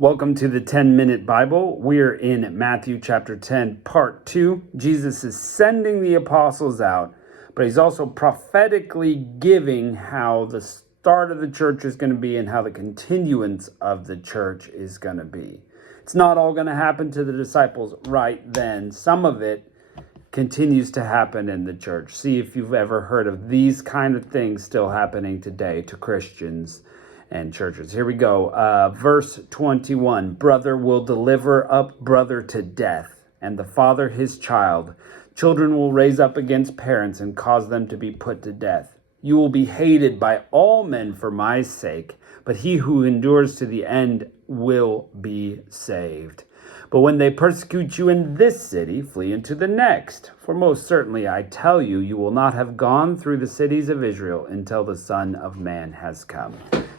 Welcome to the 10-Minute Bible. We're in Matthew chapter 10, part 2. Jesus is sending the apostles out, but he's also prophetically giving how the start of the church is going to be and how the continuance of the church is going to be. It's not all going to happen to the disciples right then. Some of it continues to happen in the church. See if you've ever heard of these kind of things still happening today to Christians and churches. Here we go. Verse 21, brother will deliver up brother to death, and the father his child. Children will raise up against parents and cause them to be put to death. You will be hated by all men for my sake, but he who endures to the end will be saved. But when they persecute you in this city, flee into the next. For most certainly I tell you, you will not have gone through the cities of Israel until the Son of Man has come.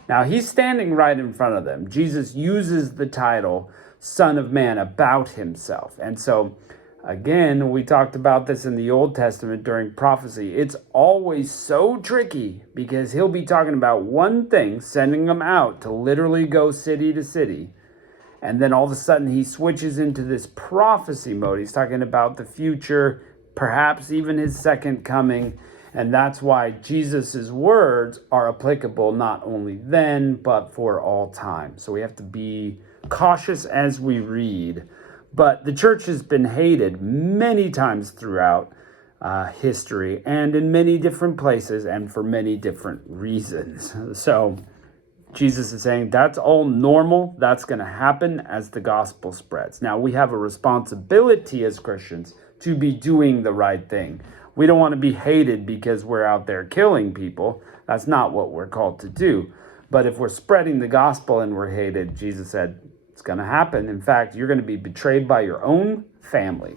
Now he's standing right in front of them. Jesus uses the title Son of Man about himself. And so, again, we talked about this in the Old Testament during prophecy. It's always so tricky because he'll be talking about one thing, sending them out to literally go city to city. And then all of a sudden he switches into this prophecy mode. He's talking about the future, perhaps even his second coming. And that's why Jesus' words are applicable not only then, but for all time. So we have to be cautious as we read. But the church has been hated many times throughout history and in many different places and for many different reasons. So Jesus is saying that's all normal. That's going to happen as the gospel spreads. Now, we have a responsibility as Christians to be doing the right thing. We don't want to be hated because we're out there killing people. That's not what we're called to do. But if we're spreading the gospel and we're hated, Jesus said it's going to happen. In fact, you're going to be betrayed by your own family.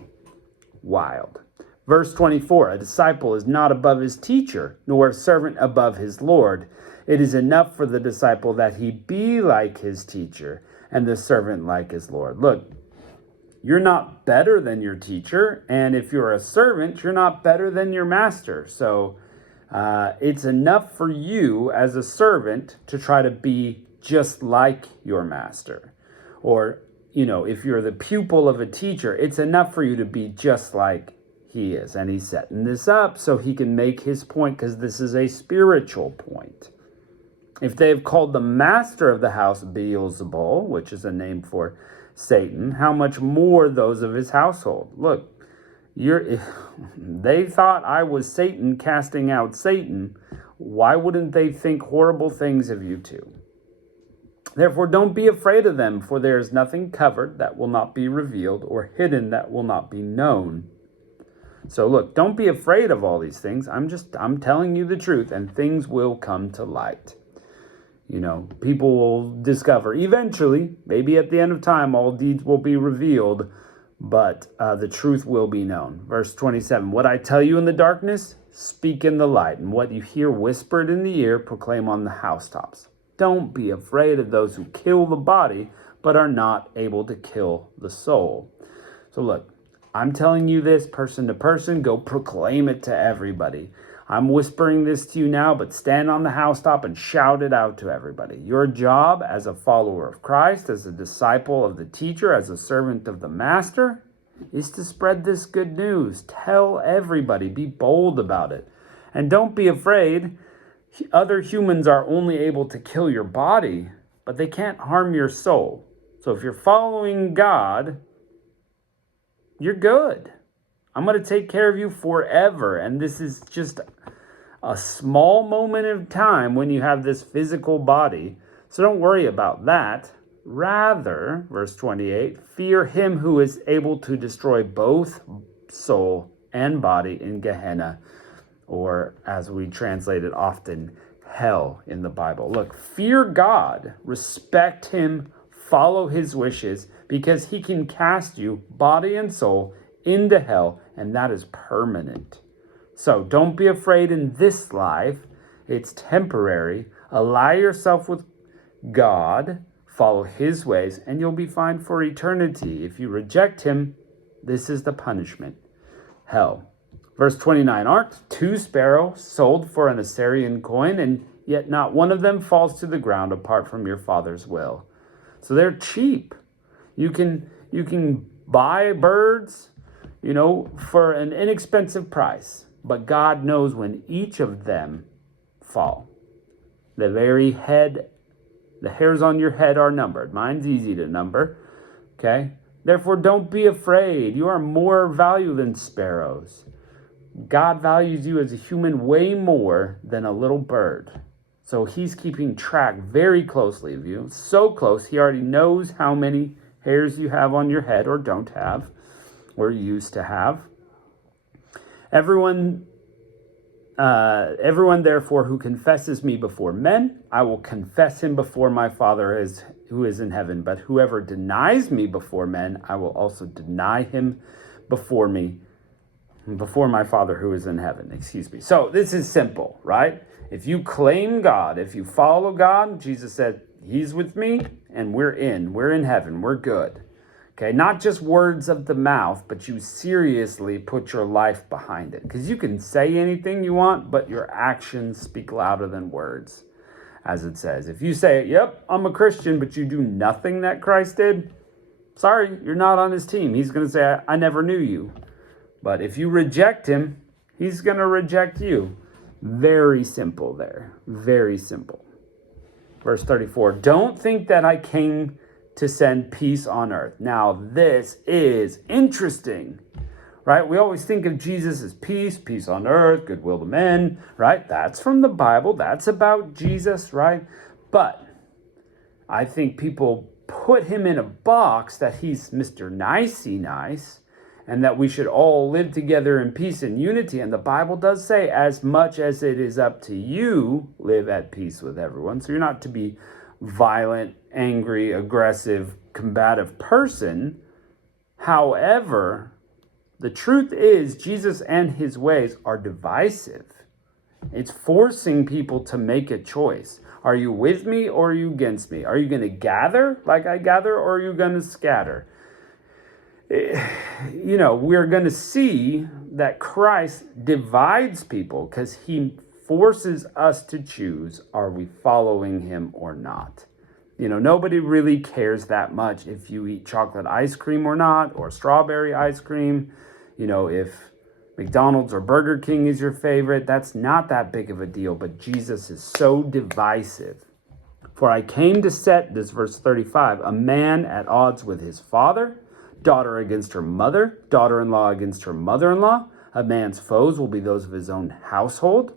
Wild. Verse 24, a disciple is not above his teacher, nor a servant above his Lord. It is enough for the disciple that he be like his teacher and the servant like his Lord. Look, you're not better than your teacher. And if you're a servant, you're not better than your master. So it's enough for you as a servant to try to be just like your master. Or, if you're the pupil of a teacher, it's enough for you to be just like he is. And he's setting this up so he can make his point because this is a spiritual point. If they've called the master of the house Beelzebul, which is a name for Satan, how much more those of his household? Look, they thought I was Satan casting out Satan. Why wouldn't they think horrible things of you too? Therefore, don't be afraid of them, for there is nothing covered that will not be revealed, or hidden that will not be known. So look, don't be afraid of all these things. I'm telling you the truth, and things will come to light. People will discover eventually, maybe at the end of time, all deeds will be revealed, but the truth will be known. Verse 27, what I tell you in the darkness, speak in the light, and what you hear whispered in the ear, proclaim on the housetops. Don't be afraid of those who kill the body, but are not able to kill the soul. So look, I'm telling you this person to person, go proclaim it to everybody. I'm whispering this to you now, but stand on the housetop and shout it out to everybody. Your job as a follower of Christ, as a disciple of the teacher, as a servant of the master, is to spread this good news. Tell everybody. Be bold about it. And don't be afraid. Other humans are only able to kill your body, but they can't harm your soul. So if you're following God, you're good. I'm going to take care of you forever. And this is just a small moment of time when you have this physical body. So don't worry about that. Rather, verse 28, fear him who is able to destroy both soul and body in Gehenna, or as we translate it often, hell in the Bible. Look, fear God, respect him, follow his wishes, because he can cast you, body and soul, into hell, and that is permanent. So don't be afraid in this life. It's temporary. Ally yourself with God, follow his ways, and you'll be fine for eternity. If you reject him, this is the punishment, hell. Verse 29, aren't 2 sparrows sold for an Assyrian coin, and yet not one of them falls to the ground apart from your Father's will? So they're cheap. You can buy birds, for an inexpensive price. But God knows when each of them fall. The hairs on your head are numbered. Mine's easy to number. Okay? Therefore, don't be afraid. You are more valuable than sparrows. God values you as a human way more than a little bird. So he's keeping track very closely of you. So close, he already knows how many hairs you have on your head or don't have or used to have. Everyone therefore who confesses me before men, I will confess him before my Father who is in heaven. But whoever denies me before men, I will also deny him before my Father who is in heaven. So this is simple, right? If you claim God, if you follow God, Jesus said, he's with me and we're in heaven, we're good. Okay, not just words of the mouth, but you seriously put your life behind it. Because you can say anything you want, but your actions speak louder than words, as it says. If you say, yep, I'm a Christian, but you do nothing that Christ did, sorry, you're not on his team. He's going to say, I never knew you. But if you reject him, he's going to reject you. Very simple there. Very simple. Verse 34, don't think that I came to send peace on earth. Now, this is interesting, right? We always think of Jesus as peace on earth, goodwill to men, right? That's from the Bible. That's about Jesus, right? But I think people put him in a box that he's Mr. Nicey nice, and that we should all live together in peace and unity. And the Bible does say, as much as it is up to you, live at peace with everyone. So you're not to be violent, angry, aggressive, combative person. However, the truth is Jesus and his ways are divisive. It's forcing people to make a choice. Are you with me or are you against me? Are you going to gather like I gather or are you going to scatter? We're going to see that Christ divides people because he forces us to choose, are we following him or not? Nobody really cares that much if you eat chocolate ice cream or not, or strawberry ice cream. If McDonald's or Burger King is your favorite, that's not that big of a deal. But Jesus is so divisive. For I came to set, this verse 35, a man at odds with his father, daughter against her mother, daughter-in-law against her mother-in-law. A man's foes will be those of his own household.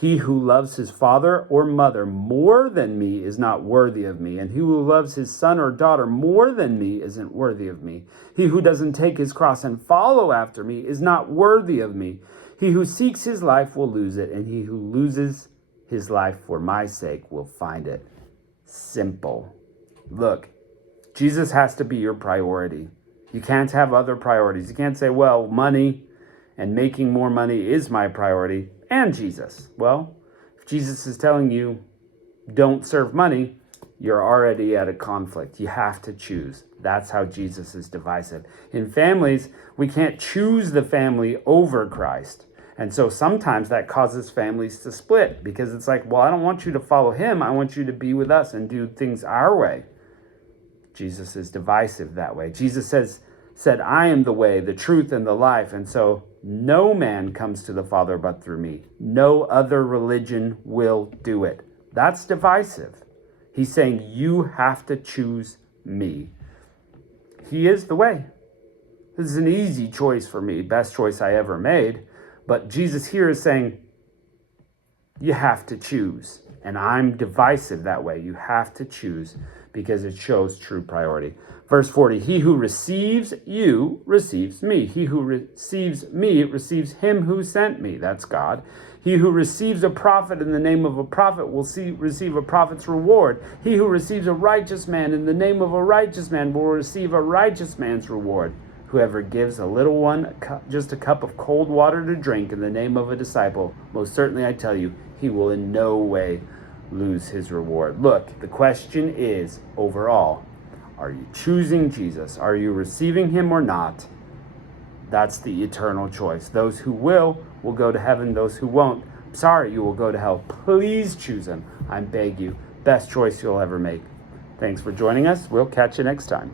He who loves his father or mother more than me is not worthy of me, and he who loves his son or daughter more than me isn't worthy of me. He who doesn't take his cross and follow after me is not worthy of me. He who seeks his life will lose it, and he who loses his life for my sake will find it. Simple. Look, Jesus has to be your priority. You can't have other priorities. You can't say, well, money and making more money is my priority, and Jesus. Well, if Jesus is telling you don't serve money, you're already at a conflict. You have to choose. That's how Jesus is divisive. In families, we can't choose the family over Christ. And so sometimes that causes families to split because it's like, well, I don't want you to follow him. I want you to be with us and do things our way. Jesus is divisive that way. Jesus said, I am the way, the truth, and the life. And so no man comes to the Father but through me. No other religion will do it. That's divisive. He's saying you have to choose me. He is the way. This is an easy choice for me, best choice I ever made. But Jesus here is saying you have to choose. And I'm divisive that way. You have to choose because it shows true priority. Verse 40, he who receives you receives me. He who receives me receives him who sent me. That's God. He who receives a prophet in the name of a prophet will receive a prophet's reward. He who receives a righteous man in the name of a righteous man will receive a righteous man's reward. Whoever gives a little one just a cup of cold water to drink in the name of a disciple, most certainly I tell you, he will in no way lose his reward. Look, the question is, overall, are you choosing Jesus? Are you receiving him or not? That's the eternal choice. Those who will go to heaven. Those who won't, sorry, you will go to hell. Please choose him. I beg you. Best choice you'll ever make. Thanks for joining us. We'll catch you next time.